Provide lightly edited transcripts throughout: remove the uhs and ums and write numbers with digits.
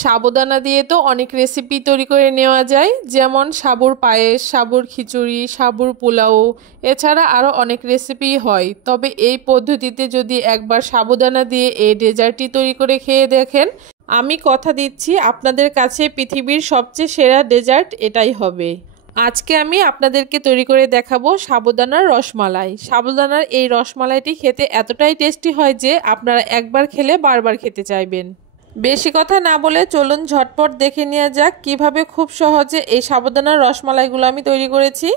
সাবুদানা দিয়ে তো অনেক রেসিপি তৈরি করে নেওয়া যায়, যেমন সাবুর পায়েস, সাবুর খিচুড়ি, সাবুর পোলাও। এছাড়া আরও অনেক রেসিপি হয়। তবে এই পদ্ধতিতে যদি একবার সাবুদানা দিয়ে এই ডেজার্টটি তৈরি করে খেয়ে দেখেন, আমি কথা দিচ্ছি আপনাদের কাছে পৃথিবীর সবচেয়ে সেরা ডেজার্ট এটাই হবে। আজকে আমি আপনাদেরকে তৈরি করে দেখাবো সাবুদানার রসমালাই। সাবুদানার এই রসমালাইটি খেতে এতটাই টেস্টি হয় যে আপনারা একবার খেলে বারবার খেতে চাইবেন। বেশি কথা না বলে চলুন ঝটপট দেখে নেওয়া যাক কিভাবে খুব সহজে এই সাবুদানার রসমালাইগুলো আমি তৈরি করেছি।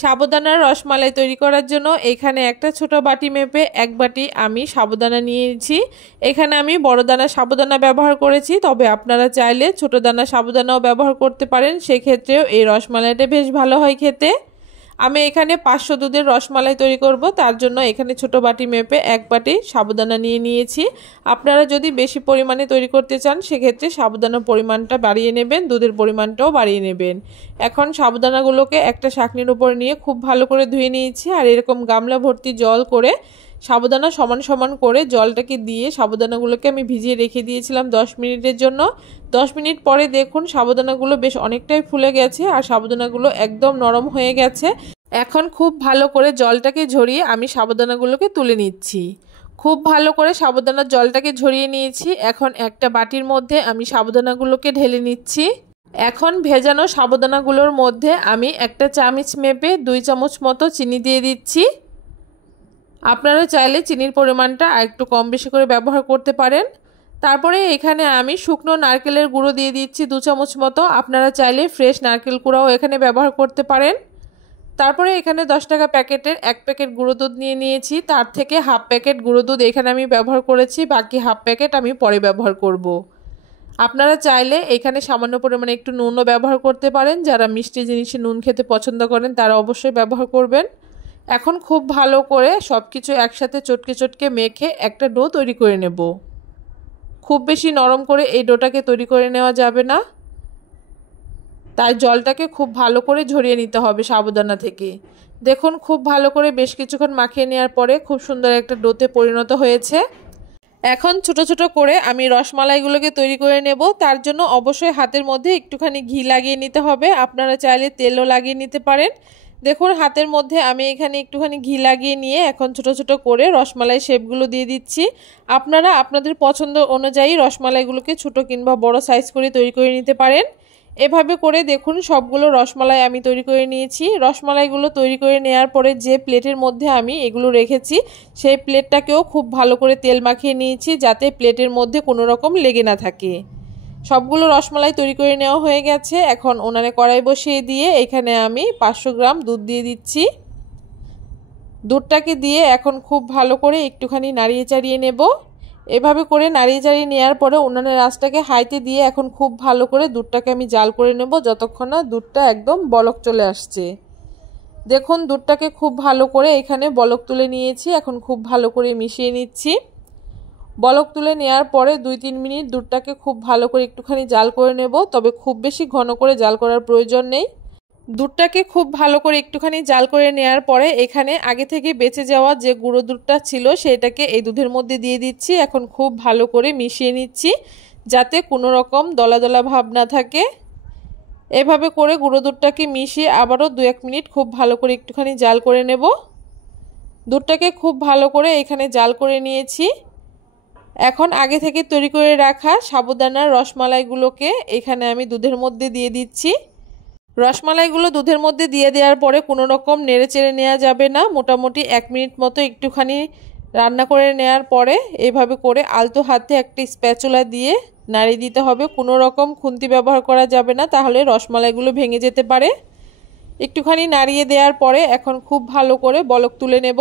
সাবুদানার রসমালাই তৈরি করার জন্য এখানে একটা ছোট বাটি মেপে এক বাটি আমি সাবুদানা নিয়েছি। এখানে আমি বড় দানা সাবুদানা ব্যবহার করেছি, তবে আপনারা চাইলে ছোট দানা সাবুদানাও ব্যবহার করতে পারেন, সেক্ষেত্রেও এই রসমালাইটা বেশ ভালো হয় খেতে। আমি এখানে 500 দুধের রসমালাই তৈরি করব, তার জন্য এখানে ছোট বাটি মেপে এক বাটি সাবুদানা নিয়ে নিয়েছি। আপনারা যদি বেশি পরিমাণে তৈরি করতে চান সেক্ষেত্রে সাবুদানার পরিমাণটা বাড়িয়ে নেবেন, দুধের পরিমাণটাও বাড়িয়ে নেবেন। এখন সাবুদানাগুলোকে একটা ছাঁকনির উপর নিয়ে খুব ভালো করে ধুয়ে নিয়েছি, আর এরকম গামলা ভর্তি জল করে সাবুদানা সমান সমান করে জলটাকে দিয়ে সাবুদানাগুলোকে আমি ভিজিয়ে রেখে দিয়েছিলাম 10 মিনিটের জন্য। 10 মিনিট পরে দেখুন সাবুদানাগুলো বেশ অনেকটাই ফুলে গেছে আর সাবুদানাগুলো একদম নরম হয়ে গেছে। এখন খুব ভালো করে জলটাকে ঝরিয়ে আমি সাবুদানাগুলোকে তুলে নিচ্ছি। খুব ভালো করে সাবুদানার জলটাকে ঝরিয়ে নিয়েছি। এখন একটা বাটির মধ্যে আমি সাবুদানাগুলোকে ঢেলে নিচ্ছি। এখন ভেজানো সাবুদানাগুলোর মধ্যে আমি একটা চামচ মেপে 2 চামচ মতো চিনি দিয়ে দিচ্ছি। আপনারা চাইলে চিনির পরিমাণটা একটু কম বেশি করে ব্যবহার করতে পারেন। তারপরে এখানে আমি শুকনো নারকেলের গুঁড়ো দিয়ে দিচ্ছি 2 চামচ মতো। আপনারা চাইলে ফ্রেশ নারকেল কুড়াও এখানে ব্যবহার করতে পারেন। তারপরে এখানে 10 টাকা প্যাকেটের 1 প্যাকেট গুঁড়ো দুধ নিয়ে নিয়েছি, তার থেকে হাফ প্যাকেট গুঁড়ো দুধ এখানে আমি ব্যবহার করেছি, বাকি হাফ প্যাকেট আমি পরে ব্যবহার করব। আপনারা চাইলে এখানে সামান্য পরিমাণে একটু নুনও ব্যবহার করতে পারেন। যারা মিষ্টি জিনিসে নুন খেতে পছন্দ করেন তারা অবশ্যই ব্যবহার করবেন। এখন খুব ভালো করে সব কিছু একসাথে চটকে চটকে মেখে একটা ডো তৈরি করে নেব। খুব বেশি নরম করে এই ডোটাকে তৈরি করে নেওয়া যাবে না, তাই জলটাকে খুব ভালো করে ঝরিয়ে নিতে হবে সাবুদানা থেকে। দেখুন খুব ভালো করে বেশ কিছুক্ষণ মাখিয়ে নেওয়ার পরে খুব সুন্দর একটা ডোতে পরিণত হয়েছে। এখন ছোট ছোট করে আমি রসমালাইগুলোকে তৈরি করে নেব। তার জন্য অবশ্যই হাতের মধ্যে একটুখানি ঘি লাগিয়ে নিতে হবে, আপনারা চাইলে তেলও লাগিয়ে নিতে পারেন। দেখুন হাতের মধ্যে আমি এখানে একটুখানি ঘি লাগিয়ে নিয়ে এখন ছোট ছোট করে রসমালাই শেপগুলো দিয়ে দিচ্ছি। আপনারা আপনাদের পছন্দ অনুযায়ী রসমালাইগুলোকে ছোট কিংবা বড় সাইজ করে তৈরি করে নিতে পারেন। এভাবে করে দেখুন সবগুলো রসমালাই আমি তৈরি করে নিয়েছি। রসমালাইগুলো তৈরি করে নেওয়ার পরে যে প্লেটের মধ্যে আমি এগুলো রেখেছি সেই প্লেটটাকেও খুব ভালো করে তেল মাখিয়ে নিয়েছি, যাতে প্লেটের মধ্যে কোনো রকম লেগে না থাকে। সবগুলো রসমালাই তৈরি করে নেওয়া হয়ে গেছে। এখন উনানে কড়াই বসিয়ে দিয়ে এখানে আমি 500 গ্রাম দুধ দিয়ে দিচ্ছি। দুধটাকে দিয়ে এখন খুব ভালো করে একটুখানি নাড়িয়ে চাড়িয়ে নেব। এভাবে করে নাড়িয়ে চাড়িয়ে নেওয়ার পরে উনানের আঁচটাকে হাইতে দিয়ে এখন খুব ভালো করে দুধটাকে আমি জাল করে নেব যতক্ষণ না দুধটা একদম বলক চলে আসছে। দেখুন দুধটাকে খুব ভালো করে এখানে বলক তুলে নিয়েছি। এখন খুব ভালো করে মিশিয়ে নিচ্ছি। বলক তুলে নেওয়ার পরে 2-3 মিনিট দুধটাকে খুব ভালো করে একটুখানি জাল করে নেব, তবে খুব বেশি ঘন করে জাল করার প্রয়োজন নেই। দুধটাকে খুব ভালো করে একটুখানি জাল করে নেওয়ার পরে এখানে আগে থেকে বেঁচে যাওয়া যে গুঁড়ো দুধটা ছিল সেটাকে এই দুধের মধ্যে দিয়ে দিচ্ছি। এখন খুব ভালো করে মিশিয়ে নিচ্ছি যাতে কোনো রকম দলা দলা ভাব না থাকে। এভাবে করে গুঁড়ো দুধটাকে মিশিয়ে আবারও 2-1 মিনিট খুব ভালো করে একটুখানি জাল করে নেব। দুধটাকে খুব ভালো করে এখানে জাল করে নিয়েছি। এখন আগে থেকে তৈরি করে রাখা সাবুদানার রসমালাইগুলোকে এখানে আমি দুধের মধ্যে দিয়ে দিচ্ছি। রসমালাইগুলো দুধের মধ্যে দিয়ে দেওয়ার পরে কোনো রকম নেড়ে চেড়ে নেওয়া যাবে না। মোটামুটি 1 মিনিট মতো একটুখানি রান্না করে নেওয়ার পরে এইভাবে করে আলতো হাতে একটা স্প্যাচুলা দিয়ে নাড়িয়ে দিতে হবে। কোনো রকম খুন্তি ব্যবহার করা যাবে না, তাহলে রসমালাইগুলো ভেঙে যেতে পারে। একটুখানি নাড়িয়ে দেওয়ার পরে এখন খুব ভালো করে বলক তুলে নেব।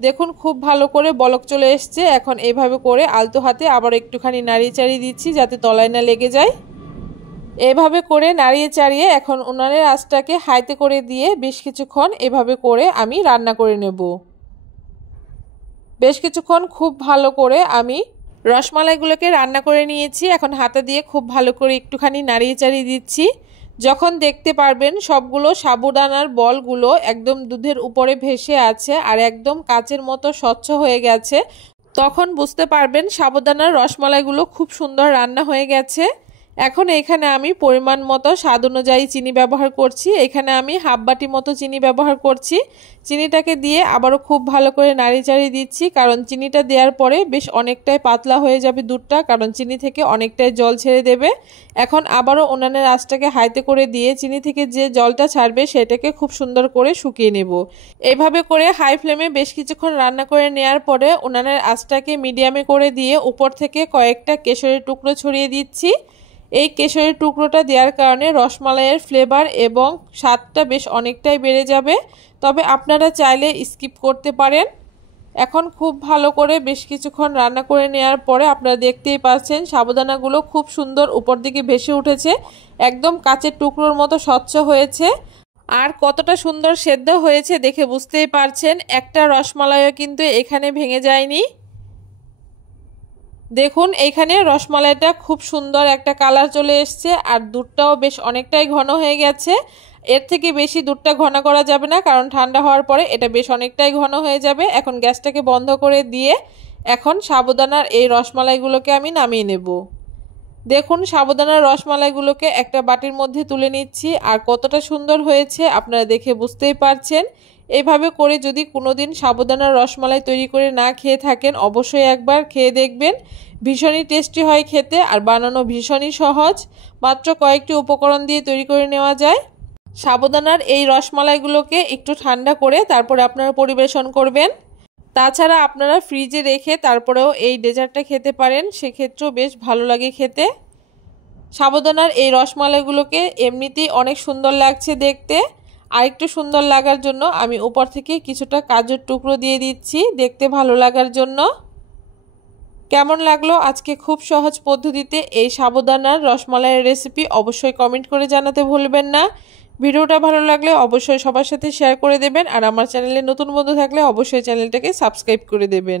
দেখুন খুব ভালো করে বলক চলে এসছে। এখন এইভাবে করে আলতো হাতে আবার একটুখানি নাড়িয়ে চাড়িয়ে দিচ্ছি যাতে তলায় না লেগে যায়। এভাবে করে নাড়িয়ে চাড়িয়ে এখন উনানের আঁচটাকে হাইতে করে দিয়ে বেশ কিছুক্ষণ এভাবে করে আমি রান্না করে নেব। বেশ কিছুক্ষণ খুব ভালো করে আমি রসমালাইগুলোকে রান্না করে নিয়েছি। এখন হাতে দিয়ে খুব ভালো করে একটুখানি নাড়িয়ে চাড়িয়ে দিচ্ছি। যখন দেখতে পারবেন সবগুলো সাবুদানার বলগুলো একদম দুধের উপরে ভেসে আছে আর একদম কাচের মতো স্বচ্ছ হয়ে গেছে, তখন বুঝতে পারবেন সাবুদানার রসমালাইগুলো খুব সুন্দর রান্না হয়ে গেছে। এখন এখানে আমি পরিমাণ মতো স্বাদ অনুযায়ী চিনি ব্যবহার করছি। এখানে আমি হাফ বাটি মতো চিনি ব্যবহার করছি। চিনিটাকে দিয়ে আবারও খুব ভালো করে নাড়িচাড়ি দিচ্ছি, কারণ চিনিটা দেওয়ার পরে বেশ অনেকটাই পাতলা হয়ে যাবে দুধটা, কারণ চিনি থেকে অনেকটাই জল ছেড়ে দেবে। এখন আবারও উনানের আঁচটাকে হাইতে করে দিয়ে চিনি থেকে যে জলটা ছাড়বে সেটাকে খুব সুন্দর করে শুকিয়ে নেব। এইভাবে করে হাই ফ্লেমে বেশ কিছুক্ষণ রান্না করে নেওয়ার পরে উনানের আঁচটাকে মিডিয়ামে করে দিয়ে উপর থেকে কয়েকটা কেশরের টুকরো ছড়িয়ে দিচ্ছি। এই কেশরের টুকরোটা দেওয়ার কারণে রসমালাইয়ের ফ্লেভার এবং স্বাদটা বেশ অনেকটাই বেড়ে যাবে, তবে আপনারা চাইলে স্কিপ করতে পারেন। এখন খুব ভালো করে বেশ কিছুক্ষণ রান্না করে নেওয়ার পরে আপনারা দেখতেই পাচ্ছেন সাবুদানাগুলো খুব সুন্দর উপর দিকে ভেসে উঠেছে, একদম কাচের টুকরোর মতো স্বচ্ছ হয়েছে। আর কতটা সুন্দর সেদ্ধ হয়েছে দেখে বুঝতেই পারছেন, একটা রসমালাইও কিন্তু এখানে ভেঙে যায়নি। দেখুন এইখানে রসমালাইটা খুব সুন্দর একটা কালার চলে এসছে, আর দুধটাও বেশ অনেকটাই ঘন হয়ে গেছে। এর থেকে বেশি দুধটা ঘন করা যাবে না, কারণ ঠান্ডা হওয়ার পরে এটা বেশ অনেকটাই ঘন হয়ে যাবে। এখন গ্যাসটাকে বন্ধ করে দিয়ে এখন সাবুদানার এই রসমালাইগুলোকে আমি নামিয়ে নেব। দেখুন সাবুদানার রসমালাইগুলোকে একটা বাটির মধ্যে তুলে নিচ্ছি, আর কতটা সুন্দর হয়েছে আপনারা দেখে বুঝতেই পারছেন। এইভাবে করে যদি কোনোদিন সাবুদানার রসমালাই তৈরি করে না খেয়ে থাকেন, অবশ্যই একবার খেয়ে দেখবেন। ভীষণই টেস্টি হয় খেতে, আর বানানো ভীষণই সহজ, মাত্র কয়েকটি উপকরণ দিয়ে তৈরি করে নেওয়া যায়। সাবুদানার এই রসমালাইগুলোকে একটু ঠান্ডা করে তারপরে আপনারা পরিবেশন করবেন। তাছাড়া আপনারা ফ্রিজে রেখে তারপরেও এই ডেজার্টটা খেতে পারেন, সেক্ষেত্রেও বেশ ভালো লাগে খেতে। সাবুদানার এই রসমালাইগুলোকে এমনিতেই অনেক সুন্দর লাগছে দেখতে, আর একটু সুন্দর লাগার জন্য আমি উপর থেকে কিছুটা কাজুর টুকরো দিয়ে দিচ্ছি দেখতে ভালো লাগার জন্য। কেমন লাগলো আজকে খুব সহজ পদ্ধতিতে এই সাবুদানার রসমালাইয়ের রেসিপি অবশ্যই কমেন্ট করে জানাতে ভুলবেন না। ভিডিওটা ভালো লাগলে অবশ্যই সবার সাথে শেয়ার করে দেবেন, আর আমার চ্যানেলে নতুন বন্ধু থাকলে অবশ্যই চ্যানেলটাকে সাবস্ক্রাইব করে দেবেন।